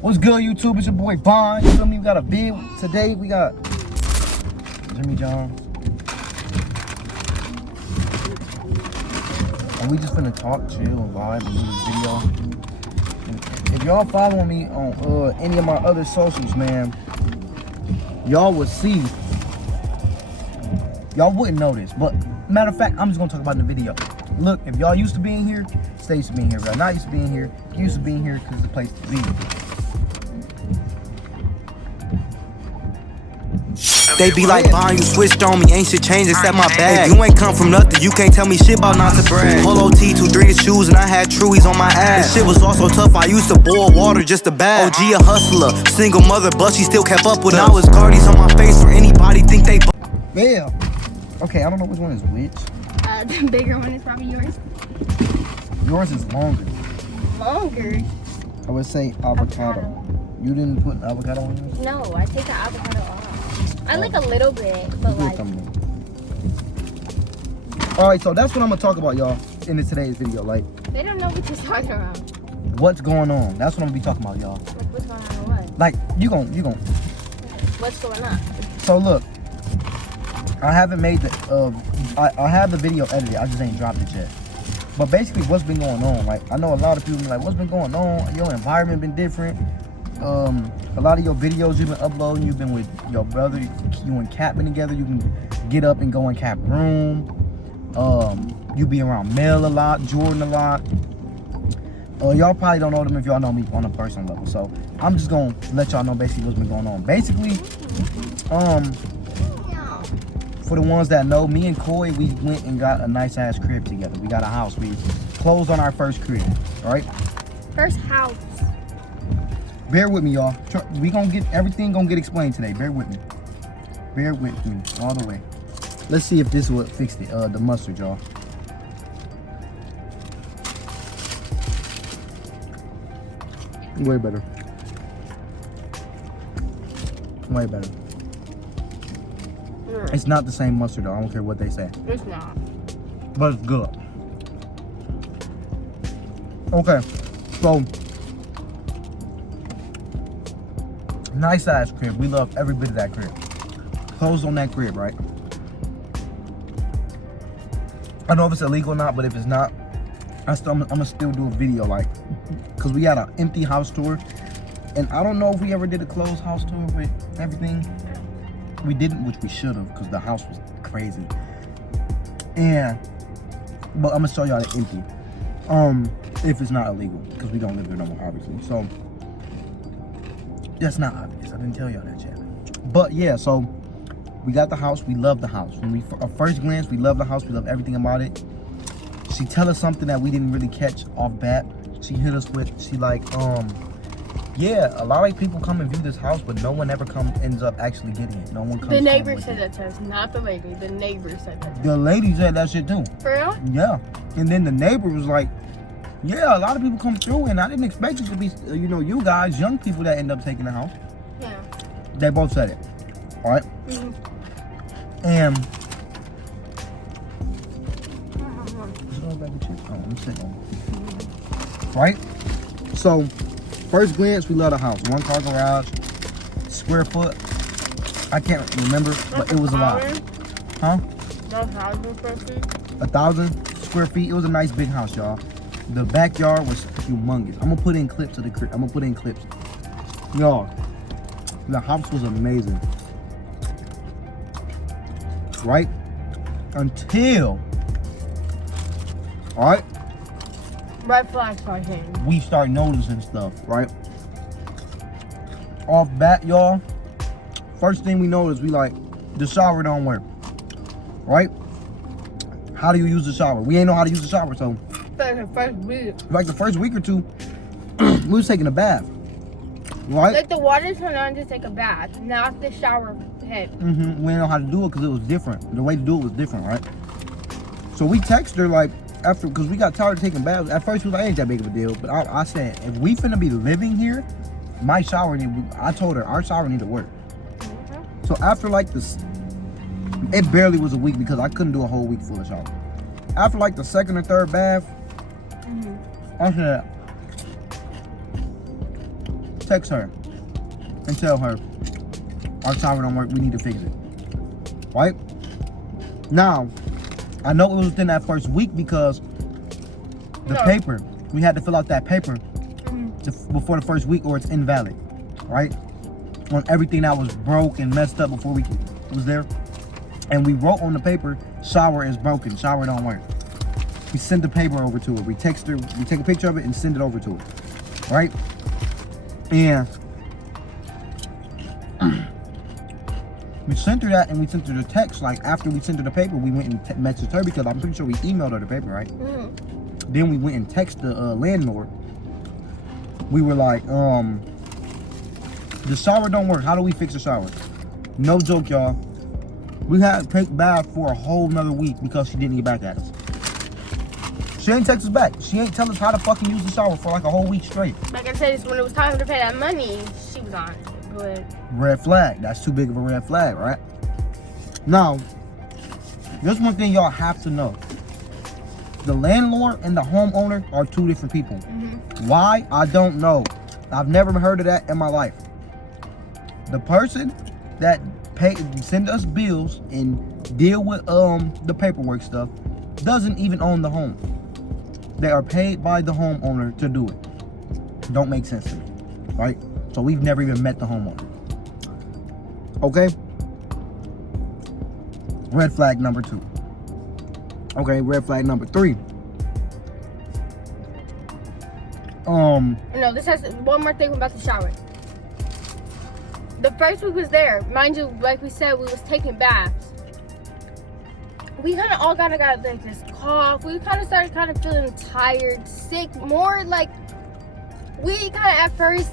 What's good, YouTube? It's your boy Bond. You feel me? We got a vid today. We got Jimmy John. And we just finna talk, chill, vibe, and do this video. If y'all following me on any of my other socials, man, y'all would see. Y'all wouldn't know this, but matter of fact, I'm just gonna talk about it in the video. Look, if y'all used to being here, stay used to being here. If y'all not used to being here, you used to being here because it's the place to be. They be like, Bond, you switched on me, ain't shit changed except my bag. If you ain't come from nothing, you can't tell me shit about not to brag. Polo T, 2-3 the shoes, and I had Truies on my ass. This shit was also tough, I used to boil water just to bag. OG a hustler, single mother, but she still kept up with us. Now it's Cardi's on my face for anybody think they Yeah. Okay, I don't know which one is which. The bigger one is probably yours. Yours is longer. Longer? I would say avocado. You didn't put avocado on yours? No, I take the avocado off. I like a little bit, but like... Alright, so that's what I'm gonna talk about, y'all, in today's video. Like, they don't know what you're talking about. What's going on? That's what I'm gonna be talking about, y'all. Like, what's going on or what? Like, you gon'. What's going on? So look, I haven't made the, I have the video edited, I just ain't dropped it yet. But basically what's been going on, like, I know a lot of people be like, what's been going on? Your environment been different. A lot of your videos you've been uploading, you've been with your brother, you and Cap been together, you can get up and go in Cap room. You be around Mel a lot, Jordan a lot. Y'all probably don't know them if y'all know me on a personal level. So I'm just gonna let y'all know basically what's been going on. Basically, for the ones that know, me and Coy, we went and got a nice ass crib together. We got a house. We closed on our first crib, all right? First house. Bear with me, y'all. We gonna get everything gonna get explained today. Bear with me. Bear with me all the way. Let's see if this will fix the mustard, y'all. Way better. Way better. It's not the same mustard though. I don't care what they say. It's not. But it's good. Okay, so nice ass crib. We love every bit of that crib. Closed on that crib, right? I don't know if it's illegal or not, but if it's not, I'm gonna still do a video, like, cause we had an empty house tour, and I don't know if we ever did a closed house tour with everything. We didn't, which we should have, because the house was crazy. But I'm gonna show y'all the empty. If it's not illegal, because we don't live there no more, obviously. So that's not obvious. I didn't tell y'all that yet. But yeah, so we got the house. We love the house. When we first glance, we love the house. We love everything about it. She tell us something that we didn't really catch off bat. She hit us with, she like, yeah, a lot of people come and view this house, but no one ever ends up actually getting it. No one comes. The neighbor said that to us, not the lady. The neighbor said that. The lady said that shit too. For real? Yeah. And then the neighbor was like, yeah, a lot of people come through, and I didn't expect it to be, you guys, young people that end up taking the house. Yeah. They both said it. All right. And right. So first glance, we love the house. 1 car garage, square foot. I can't remember, but it was a lot. Huh? 1,000 square feet. It was a nice big house, y'all. The backyard was humongous. I'm gonna put in clips of the crib. I'm gonna put in clips. Y'all, the house was amazing. Right? Until, all right? Red flags are hitting. We start noticing stuff, right? Off bat, y'all. First thing we notice, we like, the shower don't work, right? How do you use the shower? We ain't know how to use the shower, so. Like the first week or two, we was taking a bath, right? Like the water turned on to take a bath, not the shower head. We didn't know how to do it because it was different. The way to do it was different, right? So we texted her like, after, because we got tired of taking baths. At first we was like, ain't that big of a deal. But I said, if we finna be living here, my shower I told her our shower need to work. So after like this, it barely was a week because I couldn't do a whole week full of shower. After like the second or third bath, I said, text her and tell her our shower don't work, we need to fix it. Right? Now, I know it was within that first week because the paper, we had to fill out that paper before the first week or it's invalid. Right? On everything that was broke and messed up before we was there. And we wrote on the paper, shower is broken, shower don't work. We send the paper over to her. We text her, we take a picture of it and send it over to her. Right? And we sent her that and we sent her the text. Like after we sent her the paper, we went and messaged her because I'm pretty sure we emailed her the paper, right? Then we went and texted the landlord. We were like, the shower don't work. How do we fix the shower? No joke, y'all. We had to take bath for a whole nother week because she didn't get back at us. She ain't text us back. She ain't tell us how to fucking use the shower for like a whole week straight. Like I said, when it was time to pay that money, she was on it. But red flag. That's too big of a red flag, right? Now, there's one thing y'all have to know. The landlord and the homeowner are two different people. Why? I don't know. I've never heard of that in my life. The person that send us bills and deal with the paperwork stuff doesn't even own the home. They are paid by the homeowner to do it. Don't make sense to me, right? So we've never even met the homeowner. Okay? Red flag number 2. Okay, red flag number 3. No, this has one more thing about the shower. The first week was there. Mind you, like we said, we was taking baths. We kind of all got like this cough. We kind of started feeling tired, sick, more like we kind of at first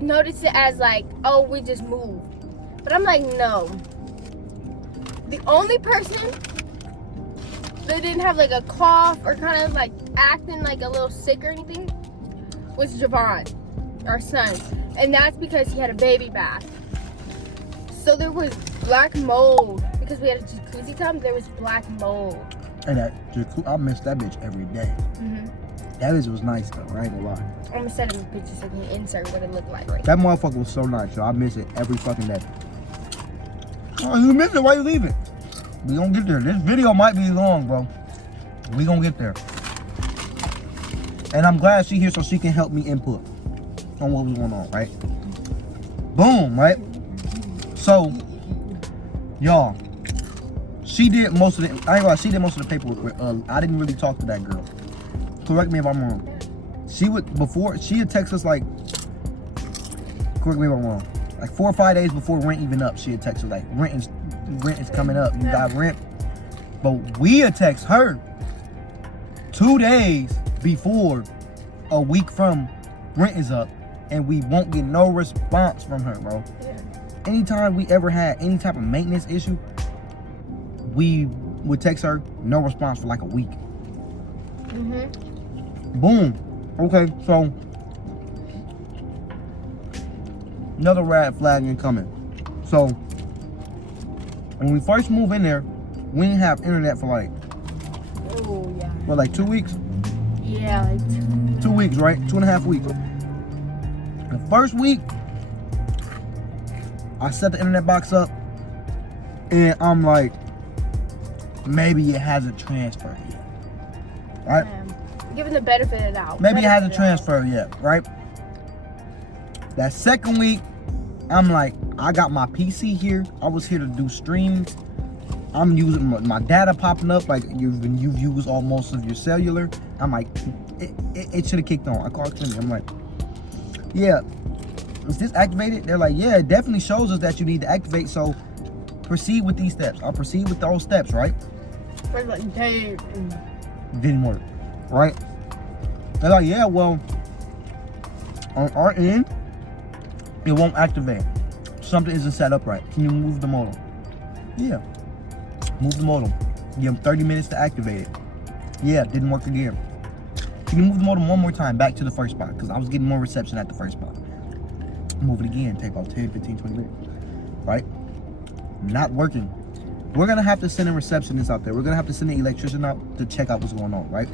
noticed it as like, oh, we just moved. But I'm like, no. The only person that didn't have like a cough or kind of like acting like a little sick or anything was Javon, our son. And that's because he had a baby bath. So there was black mold. Because we had a jacuzzi tub, there was black mold. And that jacuzzi, I miss that bitch every day. That bitch was nice though, I ain't gonna lie. I'm gonna send him a picture so he can insert what it looked like right That motherfucker was so nice, yo. I miss it every fucking day. Oh, you miss it? Why you leaving? We gonna get there. This video might be long, bro. We gonna get there. And I'm glad she here so she can help me input on what was going on, right? Boom, right? So, y'all, she did most of the, I ain't gonna lie, she did most of the paperwork. I didn't really talk to that girl. Correct me if I'm wrong. She had text us like, correct me if I'm wrong, like 4 or 5 days before rent even up, she had text us like, rent is coming up, you got rent. But we had text her 2 days before, a week from rent is up, and we won't get no response from her, bro. Anytime we ever had any type of maintenance issue, we would text her, no response for like a week. Boom. Okay, so another red flag incoming. So when we first moved in there, we didn't have internet for like, what, like 2 weeks? Yeah, like 2 weeks, right? 2.5 weeks. The first week, I set the internet box up, and I'm like, maybe it hasn't transferred yet, right? Giving the benefit of the doubt. Maybe it hasn't transferred yet, right? That second week, I'm like, I got my PC here. I was here to do streams. I'm using my data popping up like you've used all most of your cellular. I'm like, it should have kicked on. I called Clinton. I'm like, yeah, is this activated? They're like, yeah, it definitely shows us that you need to activate. So proceed with these steps. I'll proceed with those steps, right? Didn't work, right? They're like, yeah, well, on our end, it won't activate. Something isn't set up right. Can you move the modem? Yeah. Move the modem. Give them 30 minutes to activate it. Yeah, didn't work again. Can you move the modem one more time back to the first spot? Because I was getting more reception at the first spot. Move it again. Take about 10, 15, 20 minutes. Right? Not working. We're going to have to send a receptionist out there. We're going to have to send an electrician out to check out what's going on, right?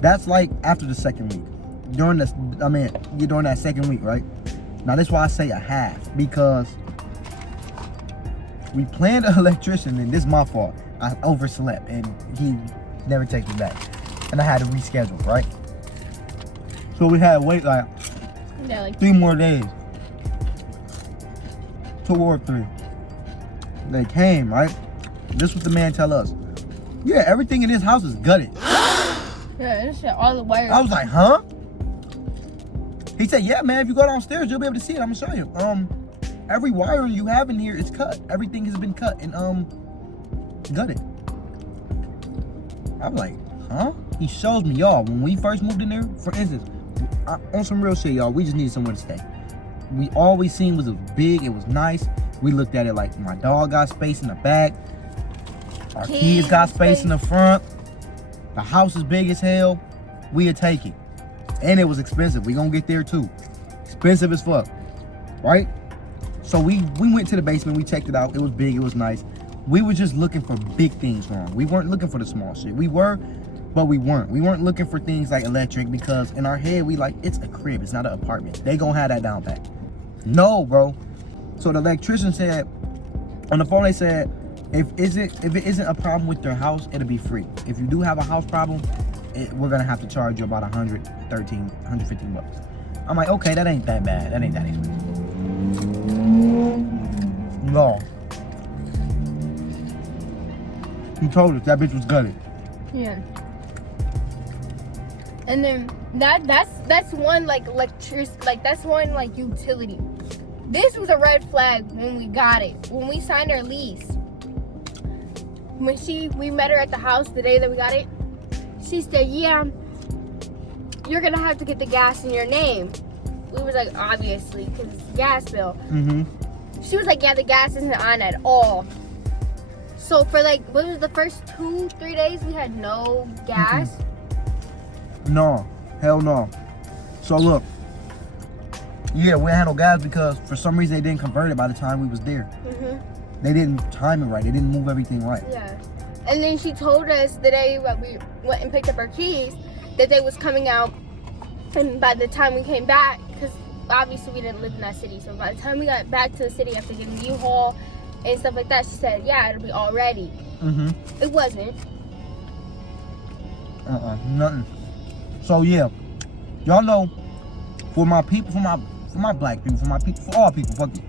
That's like after the second week. during that second week, right? Now this is why I say a half, because we planned an electrician, and this is my fault. I overslept, and he never texted me back, and I had to reschedule, right? So we had to wait like 3 more days, 2 or 3. They came, right? This was the man tell us. Yeah, everything in this house is gutted. Yeah, this shit, all the wires. I was like, huh? He said, yeah, man, if you go downstairs, you'll be able to see it. I'm gonna show you. Every wire you have in here is cut. Everything has been cut and gutted. I'm like, huh? He shows me, y'all, when we first moved in there, for instance, on some real shit, y'all, we just needed somewhere to stay. We always seen was big, it was nice. We looked at it like my dog got space in the back. Our kids got space in the front. The house is big as hell. We'd take it. And it was expensive. We gonna get there too. Expensive as fuck. Right? So we went to the basement, we checked it out. It was big, it was nice. We were just looking for big things wrong. We weren't looking for the small shit. We were, but we weren't. We weren't looking for things like electric, because in our head we like, it's a crib, it's not an apartment. They gonna have that down pat. No, bro. So the electrician said, on the phone they said, if it isn't a problem with your house, it'll be free. If you do have a house problem, we're gonna have to charge you about $115. I'm like, okay, that ain't that bad. That ain't that expensive. No. He told us that bitch was gutted. Yeah. And then that's one like that's one like utility. This was a red flag when we got it. When we signed our lease. When we met her at the house the day that we got it, she said, yeah, you're gonna have to get the gas in your name. We was like, obviously, because it's the gas bill. Mm-hmm. She was like, yeah, the gas isn't on at all. So for like, what was the first 2-3 days we had no gas? Mm-hmm. No, hell no. So look, yeah, we had no gas because for some reason they didn't convert it by the time we was there. Mm-hmm. They didn't time it right. They didn't move everything right. Yeah. And then she told us the day that we went and picked up our keys that they was coming out. And by the time we came back, because obviously we didn't live in that city, so by the time we got back to the city after getting the U-Haul and stuff like that, she said, yeah, it'll be all ready. Mm-hmm. It wasn't. Nothing. So yeah, y'all know, for my people, for my black people, for my people, for all people, fuck it.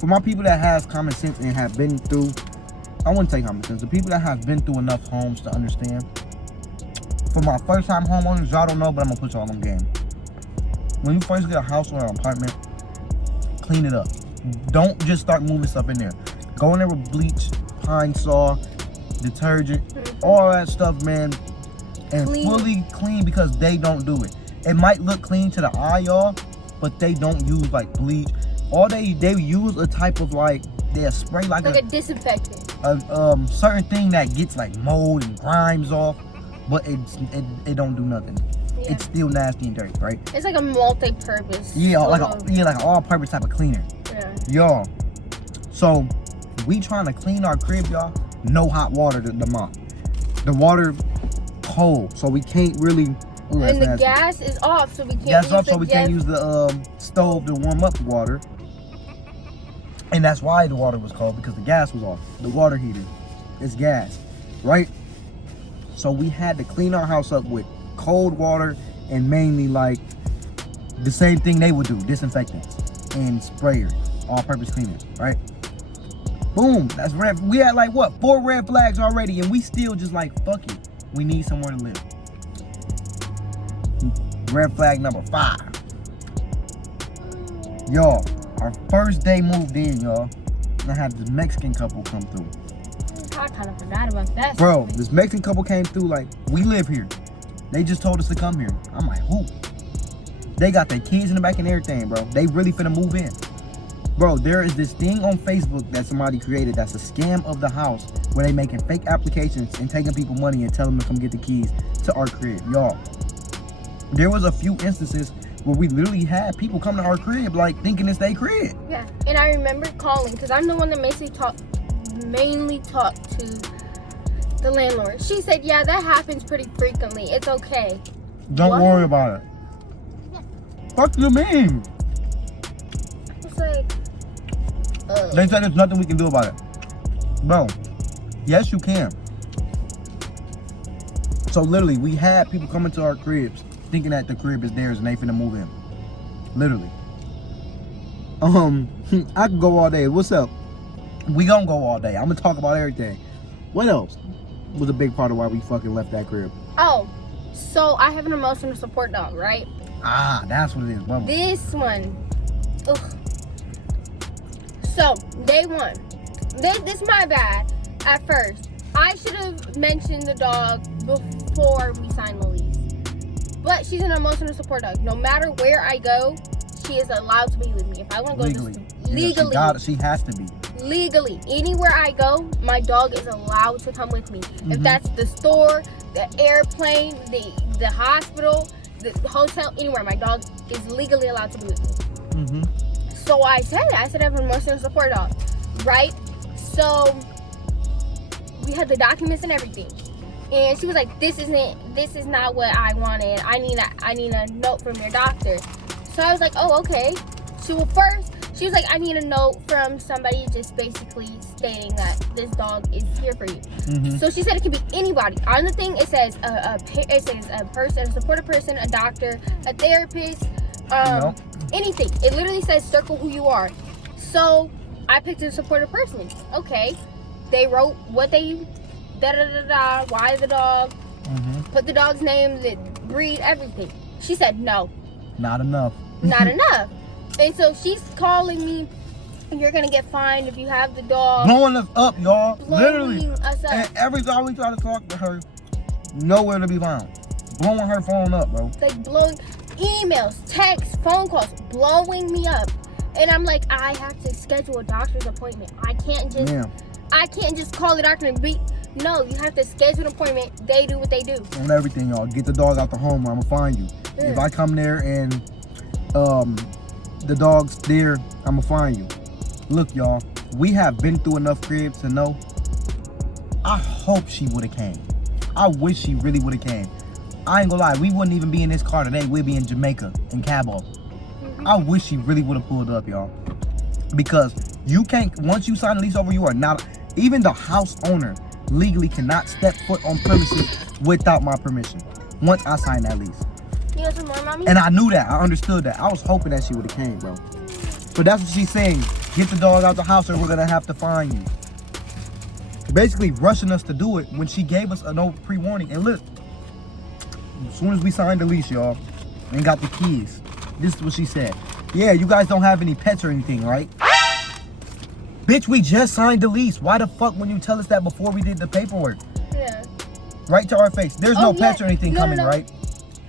For my people that has common sense and have been through, I wouldn't say common sense, the people that have been through enough homes to understand. For my first time homeowners, y'all don't know, but I'm gonna put y'all on game. When you first get a house or an apartment, clean it up. Don't just start moving stuff in there. Go in there with bleach, pine saw, detergent, all that stuff, man, and fully clean, because they don't do it. It might look clean to the eye, y'all, but they don't use like bleach. All they use a type of like, they spray like a disinfectant. A certain thing that gets like mold and grimes off, but it don't do nothing. Yeah. It's still nasty and dirty, right? It's like a multi-purpose. Yeah, like an all-purpose type of cleaner. Yeah. Y'all. So we trying to clean our crib, y'all. No hot water to the mop. The water cold, so we can't really. Ooh, and the nasty. Gas is off, so we can't. Gas off, so we can't use the stove to warm up the water. And that's why the water was cold, because the gas was off. The water heater, it's gas, right? So we had to clean our house up with cold water and mainly like the same thing they would do, disinfectants and sprayers, all-purpose cleaners, right? Boom, that's red. We had like what, 4 red flags already, and we still just like, fuck it. We need somewhere to live. Red flag number 5. Y'all, our first day moved in, y'all. And I had this Mexican couple come through. I kind of forgot about that. Bro, this Mexican couple came through like, we live here. They just told us to come here. I'm like, who? They got their kids in the back and everything, bro. They really finna move in. Bro, there is this thing on Facebook that somebody created that's a scam of the house, where they making fake applications and taking people money and telling them to come get the keys to our crib. Y'all, there was a few instances where we literally had people come to our crib like thinking it's their crib. Yeah, and I remember calling, because I'm the one that mainly talk to the landlord. She said, yeah, that happens pretty frequently. It's okay. Don't worry about it. fuck you mean? It's like, They said there's nothing we can do about it. Bro, yes you can. So literally, we had people coming to our cribs thinking that the crib is theirs and they finna move in. Literally. I can go all day. What's up? We gonna go all day. I'm gonna talk about everything. What else was a big part of why we fucking left that crib? oh, so I have an emotional support dog, right? Ah, that's what it is. Bubba. This one, ugh. So, day one. This my bad at first. I should have mentioned the dog before we signed the lease. But she's an emotional support dog. No matter where I go, she is allowed to be with me. If I want to go legally, she has to be. Legally, anywhere I go, my dog is allowed to come with me. If that's the store, the airplane, the hospital, the hotel, anywhere, my dog is legally allowed to be with me. So I said it. I said I have an emotional support dog, right? So we had the documents and everything, and she was like, "This is not what I wanted. I need a note from your doctor." So I was like, "Oh, okay." She was like, "I need a note from somebody just basically stating that this dog is here for you." So she said it could be anybody. On the thing it says a person, a supportive person, a doctor, a therapist, anything. It literally says circle who you are. So I picked a supportive person. Okay. They wrote what they why the dog, put the dog's name, the breed, everything. She said no. Not enough. Not enough. And so she's calling me, you're gonna get fined if you have the dog. Blowing us up, y'all. Literally. Us up. And every time we try to talk to her, nowhere to be found. Blowing her phone up, bro. Like blowing emails, texts, phone calls, blowing me up. And I'm like, I have to schedule a doctor's appointment. I can't just call the doctor and be. No, you have to schedule an appointment. They do what they do. On everything, y'all. Get the dog out the home or I'm gonna find you. Yeah. If I come there and the dog's there, I'm gonna find you. Look, y'all, we have been through enough cribs to know. I hope she would've came. I wish she really would've came. I ain't gonna lie, we wouldn't even be in this car today. We'd be in Jamaica, in Cabo. I wish she really would've pulled up, y'all. Because you can't, once you sign a lease over, you are not, even the house owner legally cannot step foot on premises without my permission. Once I signed that lease. You want some more, mommy? And I knew that. I understood that. I was hoping that she would have came, bro. But that's what she's saying. Get the dog out the house or we're going to have to find you. Basically rushing us to do it when she gave us a no pre-warning. And look, as soon as we signed the lease, y'all, and got the keys, this is what she said. Yeah, you guys don't have any pets or anything, right? Bitch, we just signed the lease. Why the fuck when you tell us that before we did the paperwork? Yeah. Right to our face. There's no pets or anything coming, right?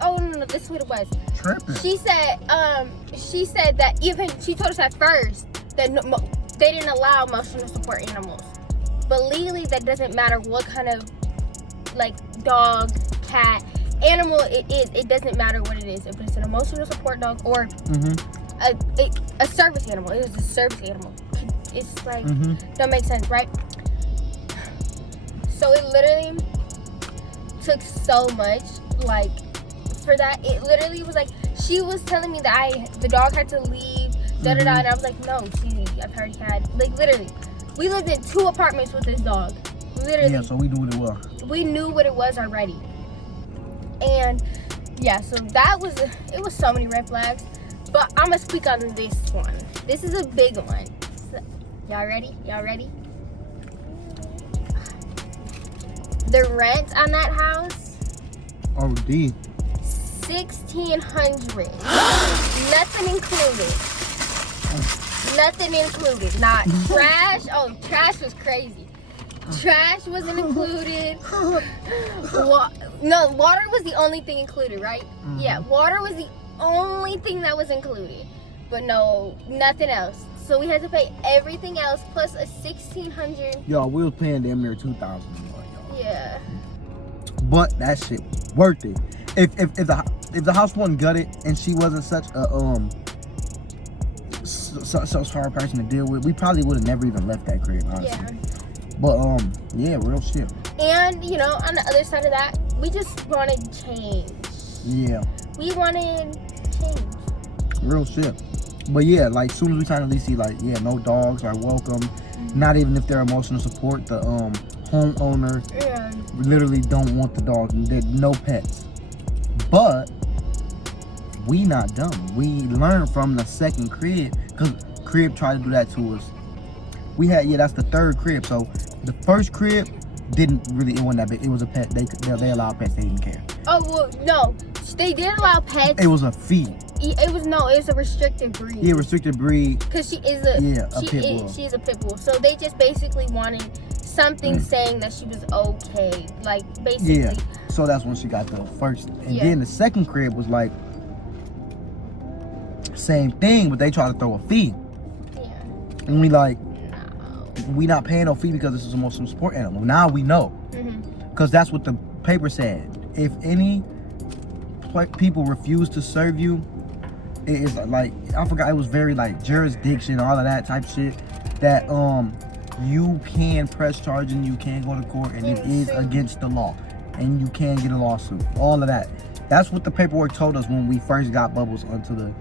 Oh, no, this is what it was. Tripping. She said that even, she told us at first that they didn't allow emotional support animals. But legally, that doesn't matter what kind of, like, dog, cat, animal it is. It doesn't matter what it is. If it's an emotional support dog or a service animal. It was a service animal. It's like, don't make sense, right? So it literally took so much, like, for that. It literally was like, she was telling me that the dog had to leave, and I was like, no, I've already had, like, literally. We lived in 2 apartments with this dog. Literally. Yeah, so we knew what it was. We knew what it was already. And, yeah, so it was so many red flags. But I'm going to speak on this one. This is a big one. So, y'all ready? Y'all ready? The rent on that house? Oh, D. $1,600. Nothing included. Nothing included. Not trash. Oh, trash was crazy. Trash wasn't included. No, water was the only thing included, right? Yeah, water was the only thing that was included. But no, nothing else. So we had to pay everything else plus a $1,600. Y'all, we was paying damn near $2,000 more, y'all. Yeah. But that shit was worth it. If the house wasn't gutted and she wasn't such a such hard person to deal with, we probably would have never even left that crib, honestly. Yeah. But yeah, real shit. And you know, on the other side of that, we just wanted change. Yeah. We wanted change. Real shit. But yeah, like soon as we signed the lease, like yeah, no dogs are welcome. Not even if they're emotional support. The homeowner literally don't want the dogs. No pets. But we not dumb. We learned from the second crib because crib tried to do that to us. We had that's the third crib. So the first crib it wasn't that big. It was a pet. They allowed pets. They didn't care. Oh well, no, they did allow pets. It was a fee. It was a restricted breed. Yeah, restricted breed. Because she is a pit bull. She is a pit bull. So they just basically wanted something saying that she was okay, like basically. Yeah. So that's when she got the first, and then the second crib was like same thing, but they tried to throw a fee. Yeah. And we like, no. We not paying no fee because this is a emotional support animal. Now we know, because that's what the paper said. If any people refuse to serve you, it is like, I forgot, it was very like jurisdiction, all of that type shit, that you can press charge and you can go to court and it is against the law and you can get a lawsuit, all of that. That's what the paperwork told us when we first got Bubbles onto the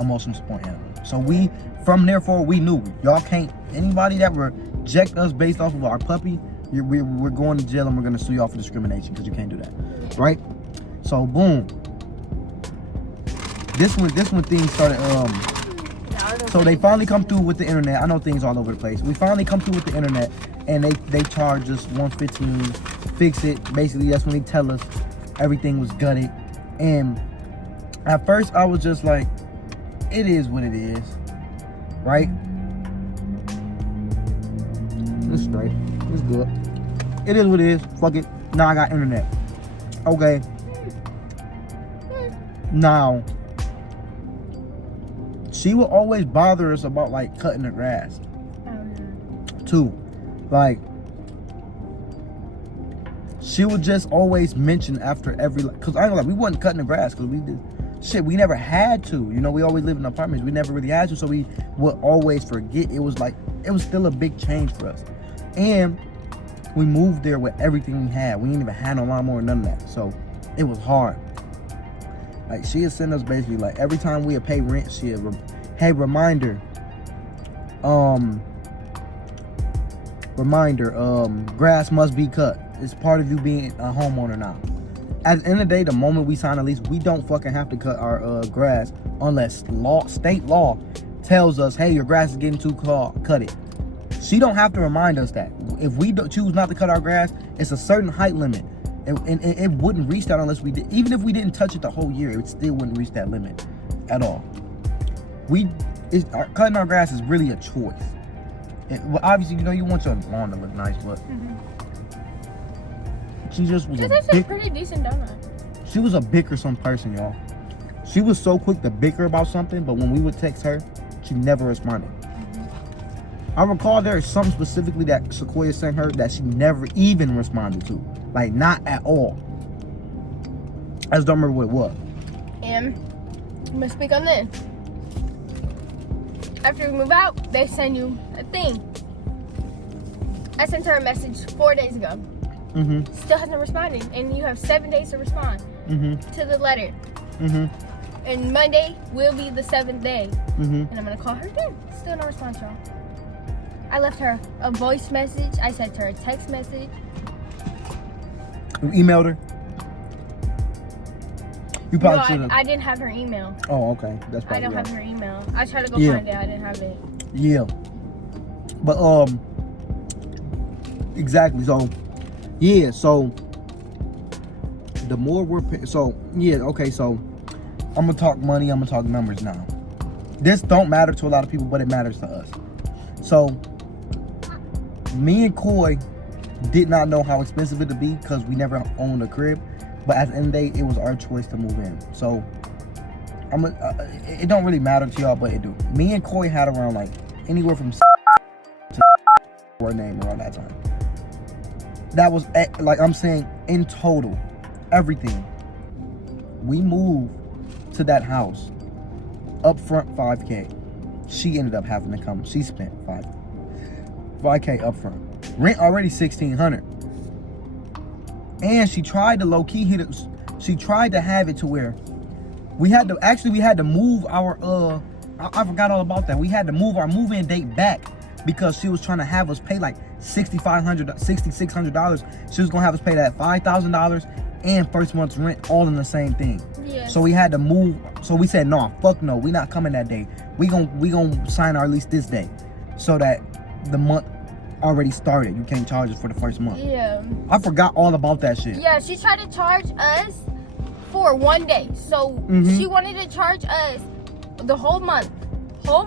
emotional support animal. So we, from therefore, we knew y'all can't, anybody that reject us based off of our puppy, we're going to jail and we're going to sue y'all for discrimination because you can't do that, right? So boom. This one things started, so they finally come through with the internet. I know things all over the place. We finally come through with the internet and they charge us $115, fix it. Basically, that's when they tell us everything was gutted. And at first I was just like, it is what it is, right? It's straight, it's good. It is what it is, fuck it. Now I got internet. Okay. Now, she will always bother us about like cutting the grass. Too. Like, she would just always mention after every, cause I know like we wasn't cutting the grass because we did shit, we never had to. You know, we always lived in apartments. We never really had to, so we would always forget. It was like, it was still a big change for us. And we moved there with everything we had. We didn't even have no lawnmower, none of that. So it was hard. Like, she had sent us basically like every time we would pay rent, she would, hey, reminder, grass must be cut. It's part of you being a homeowner now. At the end of the day, the moment we sign a lease, we don't fucking have to cut our grass unless state law tells us, hey, your grass is getting too tall, cut it. She don't have to remind us that. If we choose not to cut our grass, it's a certain height limit. And it wouldn't reach that unless we did. Even if we didn't touch it the whole year, it still wouldn't reach that limit at all. Cutting our grass is really a choice. Well, obviously, you know, you want your lawn to look nice, but she just was a pretty decent donut. She was a bickersome person, y'all. She was so quick to bicker about something, but when we would text her, she never responded. I recall there is something specifically that Sequoia sent her that she never even responded to. Like, not at all. I just don't remember what it was. And I'm gonna speak on this. After we move out, they send you a thing. I sent her a message 4 days ago. Still hasn't responded, and you have 7 days to respond to the letter. And Monday will be the 7th day. And I'm gonna call her again. Still no response, y'all. I left her a voice message. I sent her a text message. You emailed her? You probably should have. I didn't have her email. Oh, okay. That's probably I don't right. have her email. I tried to go find it. I didn't have it. Yeah. But, exactly. So, yeah. So, the more we're paying. So, yeah. Okay. So, I'm going to talk money. I'm going to talk numbers now. This don't matter to a lot of people, but it matters to us. So, me and Coy did not know how expensive it would be because we never owned a crib. But at the end of the day, it was our choice to move in. So, it don't really matter to y'all, but it do. Me and Coy had around like anywhere from to our name around that time. That was like I'm saying in total, everything. We moved to that house up front $5K. She ended up having to come. She spent $5K up front. Rent already $1,600. And she tried to low-key hit it. She tried to have it to where We had to move our I forgot all about that. We had to move our move-in date back because she was trying to have us pay like $6,600. She was gonna have us pay that $5,000 and first month's rent all in the same thing. Yeah. So we had to move. So we said, no, fuck no, we not coming that day. We gonna sign our lease this day, so that the month already started. You can't charge us for the first month. Yeah. I forgot all about that shit. Yeah, she tried to charge us for 1 day. So she wanted to charge us the whole month for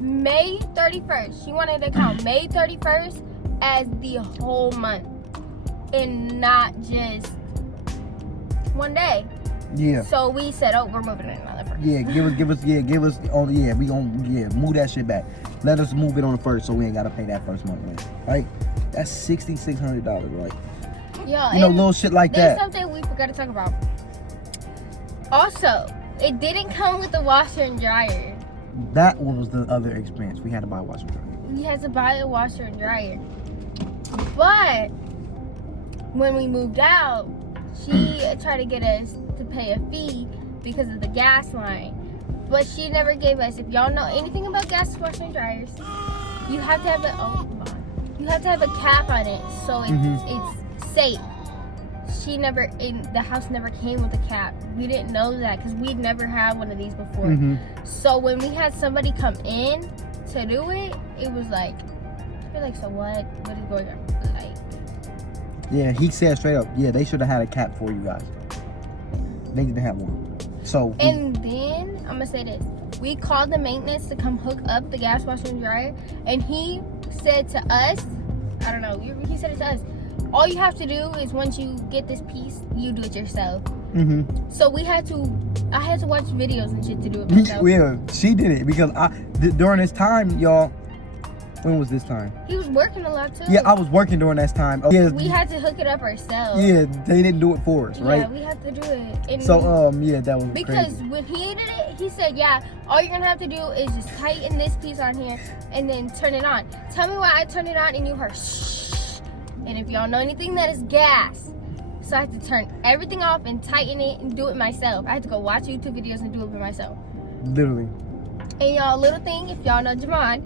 May 31st. She wanted to count May 31st as the whole month and not just 1 day. Yeah. So we said, oh, we're moving it another first. Yeah, give us. Oh yeah, we gonna move that shit back. Let us move it on the first, so we ain't gotta pay that first month rent. Right? That's $6,600, right? Yeah, You know, little shit like there's that. something we forgot to talk about. Also, it didn't come with a washer and dryer. That was the other expense. We had to buy a washer and dryer. We had to buy a washer and dryer. But when we moved out, she tried to get us to pay a fee because of the gas line. But she never gave us, if y'all know anything about gas washer and dryers, you have to have you have to have a cap on it so it's safe. The house never came with a cap. We didn't know that because we'd never had one of these before. So when we had somebody come in to do it, it was like, we're like, so what? What is going on? Like, Yeah, he said straight up, yeah, they should have had a cap for you guys. They didn't have one. So. And then I'm gonna say this: we called the maintenance to come hook up the gas washer and dryer, and he said to us, I don't know, he said it to us, all you have to do is once you get this piece, you do it yourself. So I had to watch videos and shit to do it myself. Yeah, she did it because during this time, y'all. When was this time? He was working a lot too. Yeah, I was working during that time. Yeah, we had to hook it up ourselves. Yeah, they didn't do it for us, right? Yeah, we had to do it. And so yeah, that was because crazy. when he did it, he said, yeah, all you're gonna have to do is just tighten this piece on here and then turn it on. Tell me why I turned it on and you heard shh. And if y'all know anything, that is gas. So I had to turn everything off and tighten it and do it myself. I had to go watch YouTube videos and do it by myself. Literally. And y'all, little thing, if y'all know Jamon,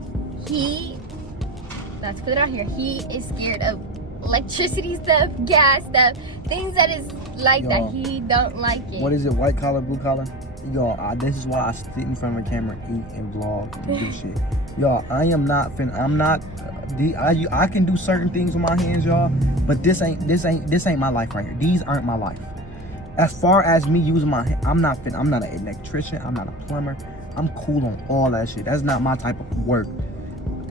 let's put it out here, he is scared of electricity stuff, gas stuff, things that is like that. He don't like it. What is it, white collar, blue collar? Y'all, this is why I sit in front of a camera, eat and vlog and do shit. Y'all, I can do certain things with my hands, y'all, but this ain't my life right here. These aren't my life. As far as me using my hand, I'm not an electrician, I'm not a plumber. I'm cool on all that shit. That's not my type of work.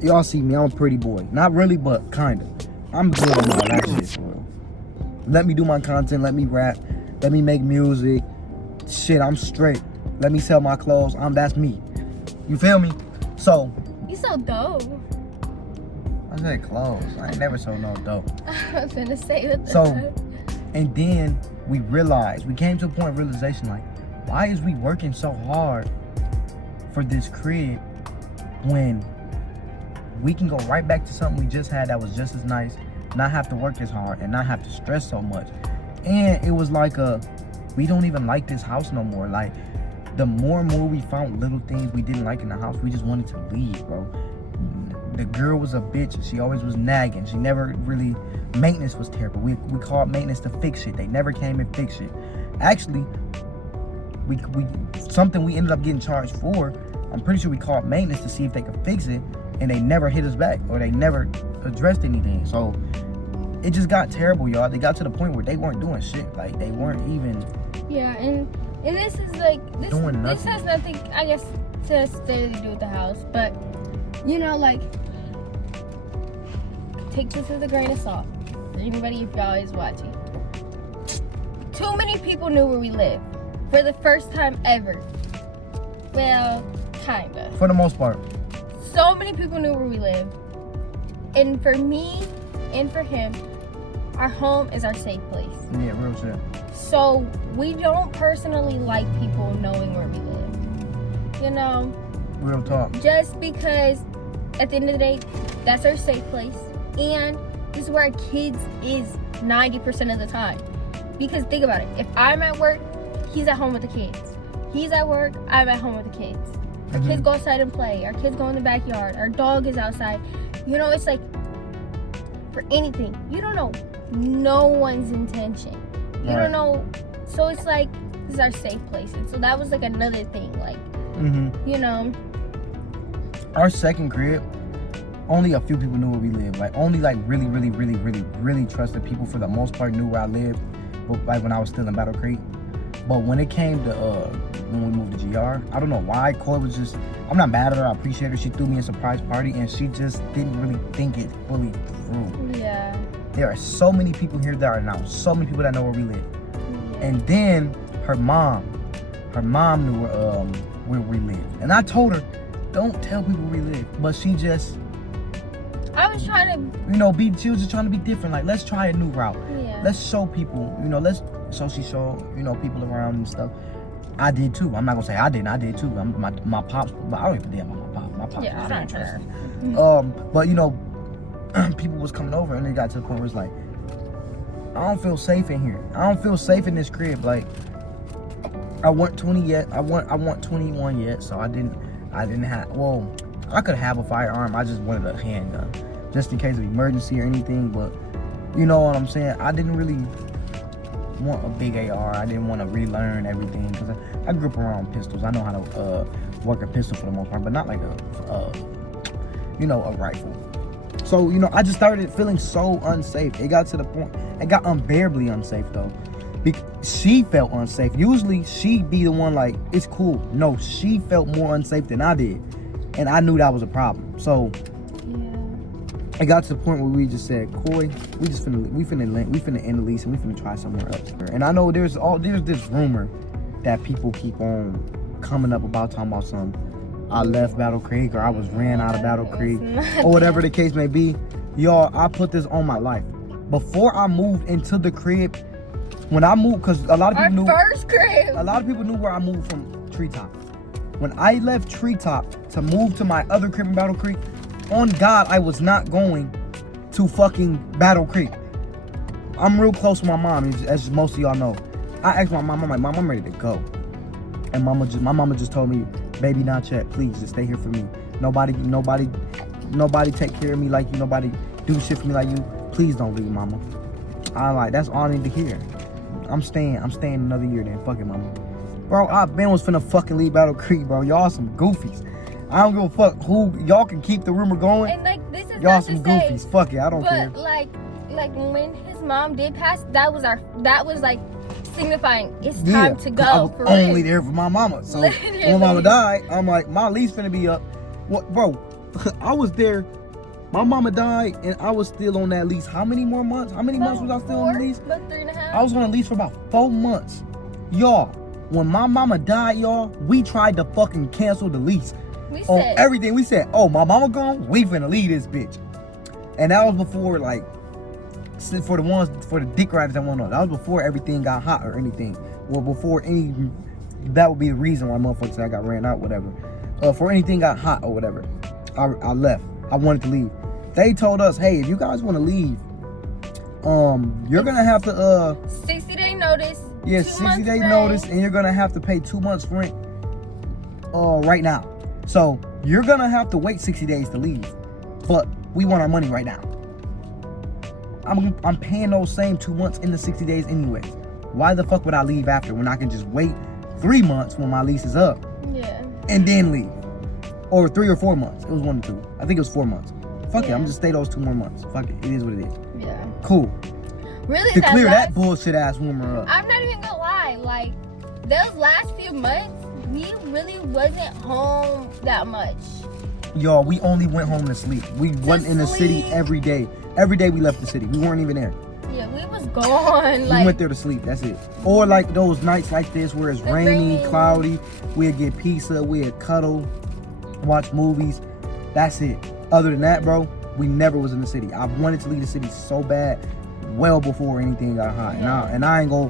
Y'all see me, I'm a pretty boy. Not really, but kinda. I'm good on all that shit, for real. Let me do my content, let me rap, let me make music. Shit, I'm straight. Let me sell my clothes. That's me. You feel me? So. You so dope. I said clothes. I ain't never sold no dope. I was gonna say what the So, and then we came to a point of realization, like, why is we working so hard for this crib when we can go right back to something we just had that was just as nice, not have to work as hard and not have to stress so much. And it was like we don't even like this house no more. Like, the more and more we found little things we didn't like in the house, we just wanted to leave, bro. The girl was a bitch. She always was nagging. She never really, maintenance was terrible. We called maintenance to fix it. They never came and fixed it. Actually, we something we ended up getting charged for, I'm pretty sure we called maintenance to see if they could fix it, and they never hit us back, or they never addressed anything. So it just got terrible, y'all. They got to the point where they weren't doing shit. Like, they weren't even. Yeah, and this is like this has nothing, I guess, to necessarily do with the house, but you know, like, take this with a grain of salt. For anybody, if y'all is watching, too many people knew where we lived for the first time ever. Well, kinda. For the most part. So many people knew where we lived, and for me and for him, our home is our safe place. Yeah, real shit. So we don't personally like people knowing where we live. You know? Real talk. Just because at the end of the day, that's our safe place. And this is where our kids is 90% of the time. Because think about it. If I'm at work, he's at home with the kids. He's at work, I'm at home with the kids. Our kids go outside and play. Our kids go in the backyard. Our dog is outside. You know, it's like, for anything, you don't know no one's intention. You don't know. So it's like, this is our safe place. And so that was like another thing. Like, you know. Our second crib, only a few people knew where we lived. Like, only like really trusted people for the most part knew where I lived. But like when I was still in Battle Creek. But when it came to when we moved to GR, I don't know why. Coy was just, I'm not mad at her, I appreciate her. She threw me a surprise party and she just didn't really think it fully through. Yeah. There are so many people here that are now, so many people that know where we live. Yeah. And then her mom knew where we lived. And I told her, don't tell people where we live. But she just, I was trying to, she was just trying to be different. Like, let's try a new route. Yeah. Let's show people, so she showed, people around and stuff. I did too. I'm not gonna say I didn't. I did too. My pops, but I don't even damn about my pop. My pops was very interesting. But people was coming over and it got to the point where it's like, I don't feel safe in here. I don't feel safe in this crib. Like, I wasn't 20 yet. I want 21 yet. So I didn't have. Well, I could have a firearm. I just wanted a handgun, just in case of emergency or anything. But you know what I'm saying? I didn't really want a big AR. I didn't want to relearn everything because I grew up around pistols. I know how to work a pistol for the most part, but not like a rifle. So I just started feeling so unsafe. It got to the point. It got unbearably unsafe though. She felt unsafe. Usually she'd be the one like, it's cool. No, she felt more unsafe than I did, and I knew that was a problem. So it got to the point where we just said, Coy, we finna end the lease and we finna try somewhere else. And I know there's this rumor that people keep on coming up about talking about I left Battle Creek or I was ran out of Battle Creek or whatever the case may be. Y'all, I put this on my life. Before I moved into the crib, when I moved, because a lot of people a lot of people knew where I moved from Treetop. When I left Treetop to move to my other crib in Battle Creek, on God, I was not going to fucking Battle Creek. I'm real close to my mom, as most of y'all know. I asked my mom, I'm like, Mom, I'm ready to go. And my mama just told me, baby, not yet. Please, just stay here for me. Nobody take care of me like you. Nobody do shit for me like you. Please don't leave, mama. I'm like, that's all I need to hear. I'm staying another year then. Fuck it, mama. Bro, I was finna fucking leave Battle Creek, bro. Y'all some goofies. I don't give a fuck who. Y'all can keep the rumor going. And like, this is y'all some goofies. Fuck it, I don't care. But like when his mom did pass, that was like signifying it's time to go. I was for only real. there for my mama. So when my mama died, I'm like, my lease finna be up. What, bro? I was there. My mama died, and I was still on that lease. How many more months? How many months was I still on the lease? About 3.5. I was on a lease for about 4 months. Y'all, when my mama died, y'all, we tried to fucking cancel the lease. We on said everything. We said, oh, my mama gone? We finna leave this bitch. And that was before, like, for the dick riders that want to know, that was before everything got hot or anything. Well, before that would be the reason why motherfuckers said I got ran out, whatever. Before anything got hot or whatever, I left. I wanted to leave. They told us, hey, if you guys want to leave, you're gonna have to 60-day notice. Yeah, 60-day notice, and you're gonna have to pay 2 months rent right now. So you're gonna have to wait 60 days to leave, but we want our money right now. I'm paying those same 2 months in the 60 days anyways. Why the fuck would I leave after when I can just wait 3 months when my lease is up? Yeah. And then leave, or 3 or 4 months. It was 1 or 2. I think it was 4 months. Fuck it, I'm just stay those 2 more months. Fuck it, it is what it is. Yeah. Cool. Really? To clear that bullshit ass rumor up. I'm not even gonna lie. Like those last few months, we really wasn't home that much. Y'all, we only went home to sleep. We wasn't in the city every day. Every day we left the city. We weren't even there. Yeah, we was gone. We went there to sleep. That's it. Or like those nights like this where it's rainy, cloudy. We'd get pizza. We'd cuddle, watch movies. That's it. Other than that, bro, we never was in the city. I wanted to leave the city so bad, well before anything got hot. And I ain't gonna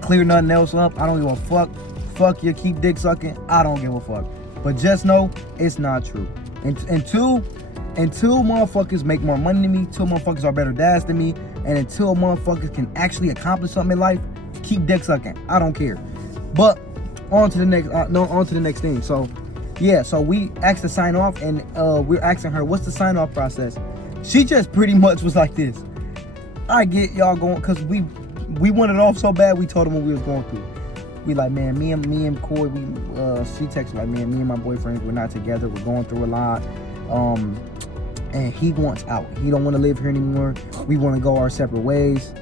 clear nothing else up. I don't give a fuck. Fuck you, keep dick sucking. I don't give a fuck. But just know it's not true. Until motherfuckers make more money than me, until motherfuckers are better dads than me, and until motherfuckers can actually accomplish something in life, keep dick sucking. I don't care. But on to the next thing. So yeah, so we asked to sign off, and we're asking her what's the sign off process. She just pretty much was like this. I get y'all going, cause we wanted off so bad. We told them what we was going through. We like, man, me and Corey, she texted like, man, me and my boyfriend, we're not together. We're going through a lot. And he wants out. He don't want to live here anymore. We want to go our separate ways.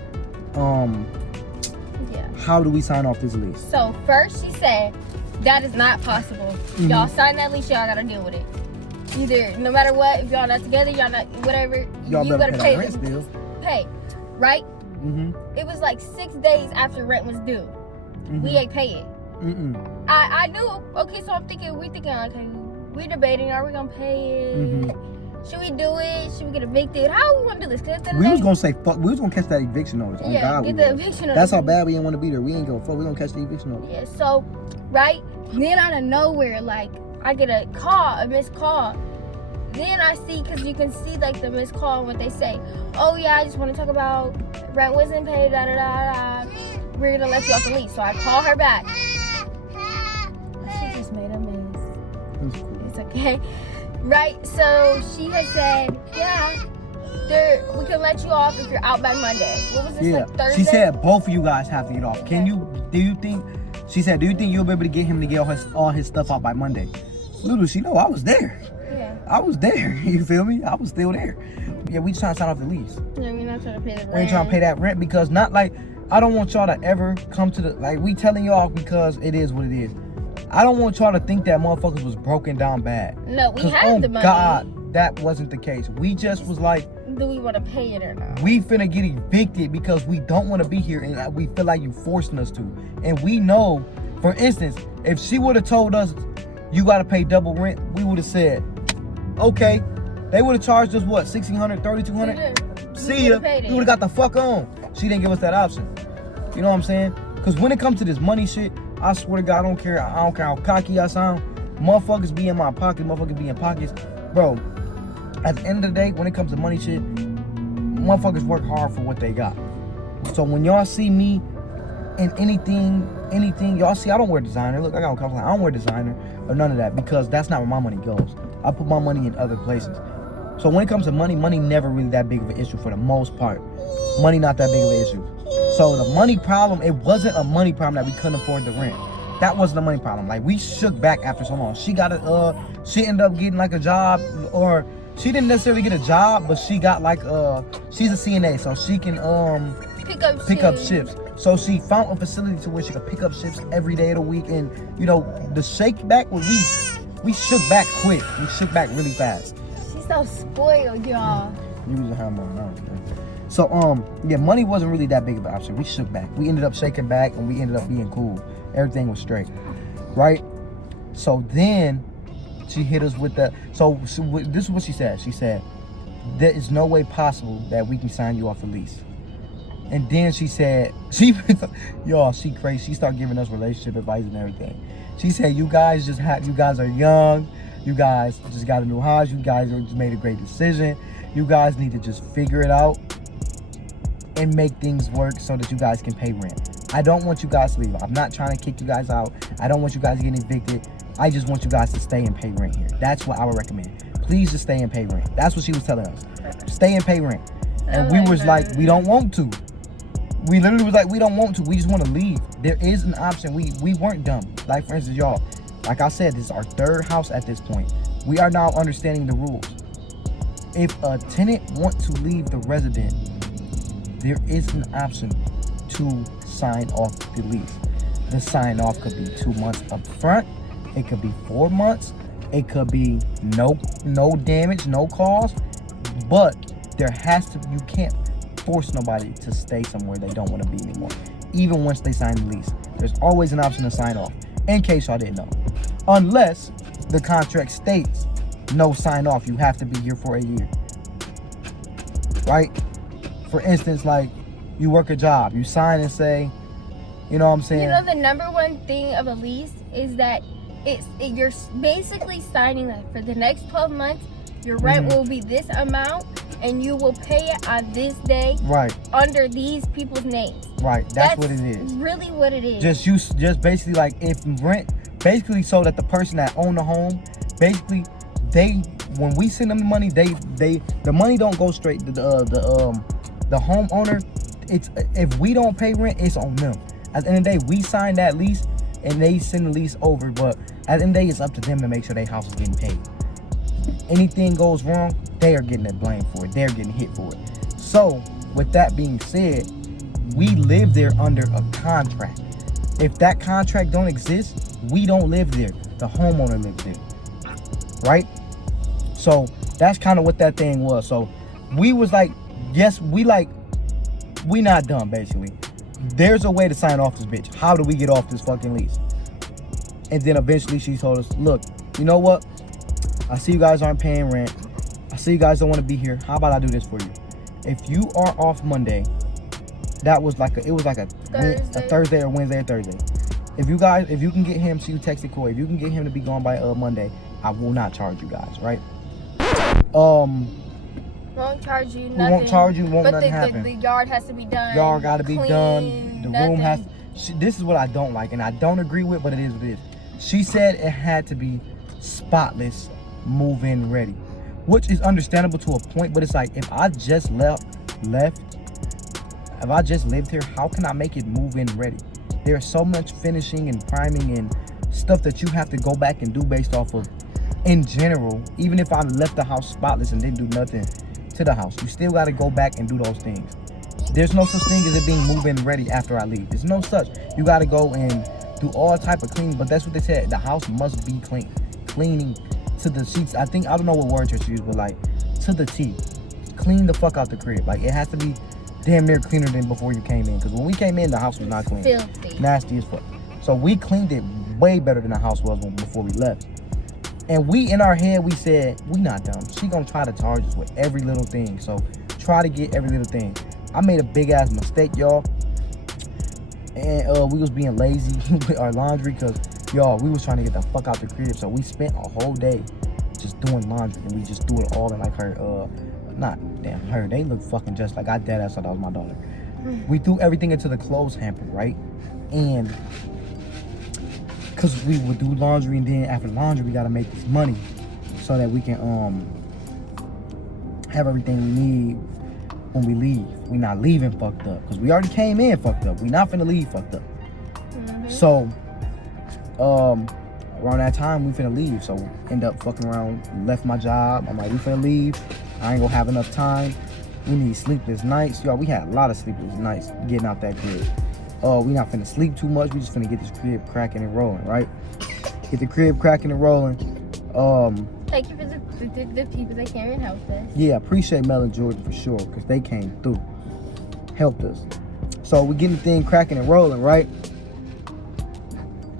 Yeah. How do we sign off this lease? So first she said that is not possible. Y'all sign that lease, y'all gotta deal with it. Either no matter what, if y'all not together, y'all not whatever, Y'all you better gotta pay pay that rent still. Pay, right? Mm-hmm. It was like 6 days after rent was due. We ain't pay it. I knew. Okay, so we thinking, okay, we're debating, are we gonna pay it? Should we do it? Should we get evicted? How we want to do this? We was gonna say fuck. We was gonna catch that eviction notice. Yeah, God, get the eviction notice. That's how bad we didn't want to be there. We ain't gonna fuck. We gonna catch the eviction notice. Yeah. So, right then out of nowhere, like I get a missed call. Then I see, cause you can see like the missed call and what they say. Oh yeah, I just want to talk about rent wasn't paid. Da da da da. We're gonna let you off the lease. So I call her back. She just made a mess. It's okay. Right, so she had said, yeah, we can let you off if you're out by Monday. What was this, like Thursday? She said both of you guys have to get off. Do you think you'll be able to get him to get all his stuff out by Monday? Little she know I was there. Yeah. I was there, you feel me? I was still there. Yeah, we just trying to sign off the lease. Yeah, we're not trying to pay the rent. We ain't trying to pay that rent because not like, I don't want y'all to ever come to like, we telling y'all because it is what it is. I don't want y'all to think that motherfuckers was broken down bad. No, we have the money. God, that wasn't the case. We just was like, do we want to pay it or not? We finna get evicted because we don't want to be here and we feel like you forcing us to. And we know, for instance, if she would have told us you got to pay double rent, we would have said, okay. They would have charged us what, $1,600, $3,200? See ya. We would have got the fuck on. She didn't give us that option. You know what I'm saying? Because when it comes to this money shit, I swear to God, I don't care how cocky I sound. Motherfuckers be in my pocket, motherfuckers be in pockets. Bro, at the end of the day, when it comes to money shit, motherfuckers work hard for what they got. So when y'all see me in anything, y'all see I don't wear designer. Look, I got a couple. I don't wear designer or none of that because that's not where my money goes. I put my money in other places. So when it comes to money never really that big of an issue for the most part. Money not that big of an issue. So the money problem, it wasn't a money problem that we couldn't afford the rent. That wasn't a money problem. Like we shook back after so long. She ended up getting like a job, or she didn't necessarily get a job, but she got like she's a CNA, so she can pick up shifts. So she found a facility to where she could pick up shifts every day of the week, and you know the shake back was we shook back quick. We shook back really fast. She's so spoiled, y'all. You was a hammer now. So yeah, money wasn't really that big of an option. We shook back. We ended up shaking back, and we ended up being cool. Everything was straight, right? So then she hit us with the. So this is what she said. She said, "There is no way possible that we can sign you off a lease." And then she said, she crazy. She started giving us relationship advice and everything. She said, you guys are young. You guys just got a new house. You guys just made a great decision. You guys need to just figure it out and make things work so that you guys can pay rent. I don't want you guys to leave. I'm not trying to kick you guys out. I don't want you guys getting evicted. I just want you guys to stay and pay rent here. That's what I would recommend. Please just stay and pay rent. That's what she was telling us. Stay and pay rent. And we was like, we don't want to. We literally was like, we don't want to. We just want to leave. There is an option. We weren't dumb. Like, for instance, y'all, like I said, this is our third house at this point. We are now understanding the rules. If a tenant wants to leave the resident, there is an option to sign off the lease. The sign off could be 2 months up front. It could be 4 months. It could be no damage, no cost. But there has to, you can't force nobody to stay somewhere they don't want to be anymore. Even once they sign the lease, there's always an option to sign off, in case y'all didn't know. Unless the contract states no sign off, you have to be here for a year. Right? For instance, like you work a job, you sign and say, you know what I'm saying? You know, the number one thing of a lease is that you're basically signing that for the next 12 months, Your rent will be this amount, and you will pay it on this day. Right. Under these people's names. Right. That's what it is. Really what it is. Just basically like if rent, basically so that the person that own the home, basically when we send them the money, the money don't go straight to the homeowner. It's if we don't pay rent, it's on them. At the end of the day, we sign that lease and they send the lease over, but at the end of the day, it's up to them to make sure their house is getting paid. Anything goes wrong, they are getting it blamed for it. They're getting hit for it. So, with that being said, we live there under a contract. If that contract don't exist, we don't live there. The homeowner lives there. Right? So, that's kind of what that thing was. So, we was like, yes, we not done, basically. There's a way to sign off this bitch. How do we get off this fucking lease? And then eventually she told us, look, you know what? I see you guys aren't paying rent. I see you guys don't want to be here. How about I do this for you? If you are off Monday, it was like a Thursday or Wednesday or Thursday. If you can get him, so you texted Corey, if you can get him to be gone by Monday, I will not charge you guys, right? Won't charge you nothing. We won't charge you, won't but nothing happen. The yard has to be done. Yard got to be done. The nothing. room has. This is what I don't like, and I don't agree with, but it is what it is. She said it had to be spotless, move-in ready, which is understandable to a point. But it's like if I just left, if I just lived here, how can I make it move-in ready? There's so much finishing and priming and stuff that you have to go back and do based off of. In general, even if I left the house spotless and didn't do nothing to the house, you still got to go back and do those things. There's no such thing as it being move-in ready after I leave. There's no such. You got to go and do all type of cleaning, but that's what they said. The house must be clean. Cleaning to the sheets. I don't know what word to use, but like to the T. Clean the fuck out the crib. Like it has to be damn near cleaner than before you came in. Because when we came in, the house was not clean. Filthy. Nasty as fuck. So we cleaned it way better than the house was before we left. And we, in our head, we said, we not dumb. She gonna try to charge us with every little thing. So try to get every little thing. I made a big ass mistake, y'all. And we was being lazy with our laundry because, y'all, we was trying to get the fuck out the crib. So we spent a whole day just doing laundry. And we just threw it all in like her, her. They look fucking just like I dead ass thought that was my daughter. We threw everything into the clothes hamper, right? And because we would do laundry, and then after laundry we gotta make this money so that we can have everything we need when we leave. We not leaving fucked up because we already came in fucked up. We not finna leave fucked up. So around that time we finna leave. So end up fucking around, left my job. I'm like, we finna leave. I ain't gonna have enough time. We need sleepless nights. Y'all, we had a lot of sleepless nights getting out that crib. We not finna sleep too much. We just finna get this crib cracking and rolling, right? Get the crib cracking and rolling. Thank you for the people that came and helped us. Yeah, appreciate Mel and Jordan for sure, because they came through. Helped us. So we getting the thing cracking and rolling, right?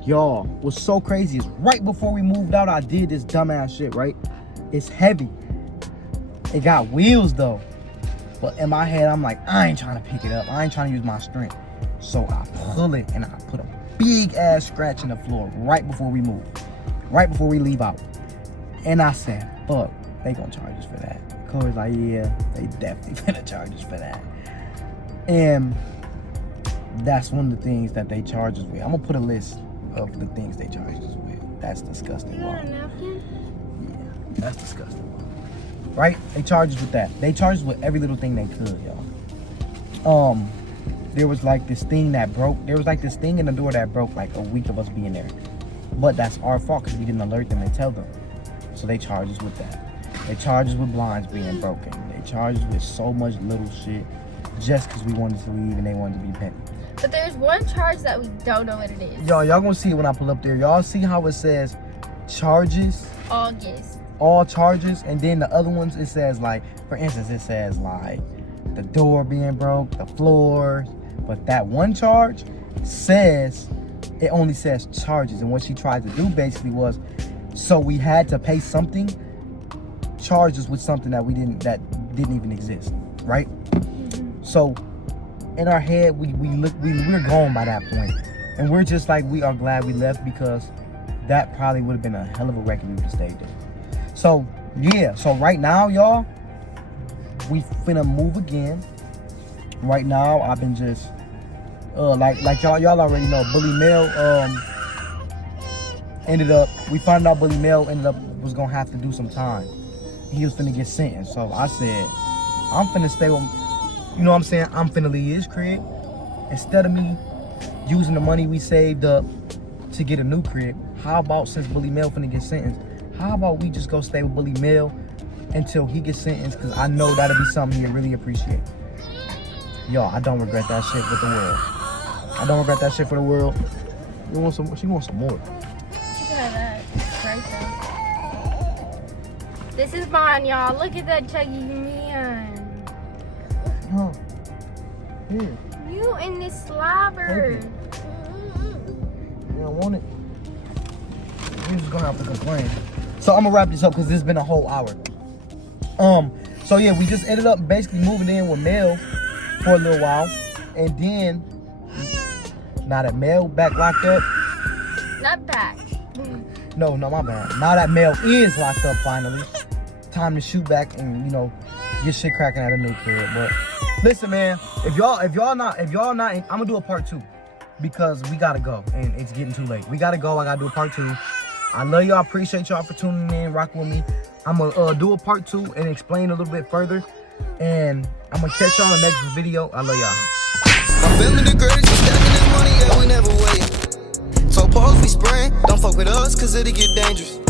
Y'all, what's so crazy is right before we moved out, I did this dumbass shit, right? It's heavy. It got wheels though. But in my head, I'm like, I ain't trying to pick it up. I ain't trying to use my strength. So I pull it and I put a big ass scratch in the floor right before we move. Right before we leave out. And I said, fuck, they gonna charge us for that. Corey's like, yeah, they definitely gonna charge us for that. And that's one of the things that they charge us with. I'm gonna put a list of the things they charge us with. That's disgusting. You got a napkin? Yeah, that's disgusting. Right? They charge us with that. They charge us with every little thing they could, y'all. There was like this thing that broke. There was like this thing in the door that broke like a week of us being there. But that's our fault because we didn't alert them and tell them. So they charge us with that. They charge us with blinds being broken. They charge us with so much little shit just because we wanted to leave and they wanted to be petty. But there's one charge that we don't know what it is. Y'all gonna see it when I pull up there. Y'all see how it says charges? August. All charges, and then the other ones it says like, for instance, it says like the door being broke, the floors, but that one charge says, it only says charges. And what she tried to do basically was, so we had to pay something, charge us with something that didn't even exist, right? So in our head, we're gone by that point, and we're just like, we are glad we left because that probably would have been a hell of a wreck if we would have stayed there. So Yeah, so right now, y'all, we finna move again. Right now, I've been just like y'all already know, Bully Mel we found out Bully Mel was gonna have to do some time. He was finna get sentenced. So I said, I'm finna stay with, you know what I'm saying? I'm finna leave his crib. Instead of me using the money we saved up to get a new crib, how about, since Bully Mel finna get sentenced, how about we just go stay with Bully Mel until he gets sentenced? Cause I know that'll be something he'll really appreciate. Yo, I don't regret that shit with the world. I don't regret that shit for the world. You want some? She wants some more. She got that right there. This is mine, y'all. Look at that chuggy man. Huh. Here. You and this slobber. You don't want it? You're just gonna have to complain. So I'm gonna wrap this up because this has been a whole hour. So yeah, we just ended up basically moving in with Mel for a little while, and then now that Mel back locked up. Not back. No, my bad. Now that Mel is locked up finally, time to shoot back and, you know, get shit cracking at a new crib. But listen, man, if y'all not, I'm gonna do a part 2 because we gotta go and it's getting too late. We gotta go. I gotta do a part 2. I love y'all. Appreciate y'all for tuning in, rocking with me. I'm gonna do a part 2 and explain a little bit further, and I'm gonna catch y'all in the next video. I love y'all. My family the greatest, we stacking this money, yeah, we never wait. So pause, we spraying, don't fuck with us, cause it'll get dangerous.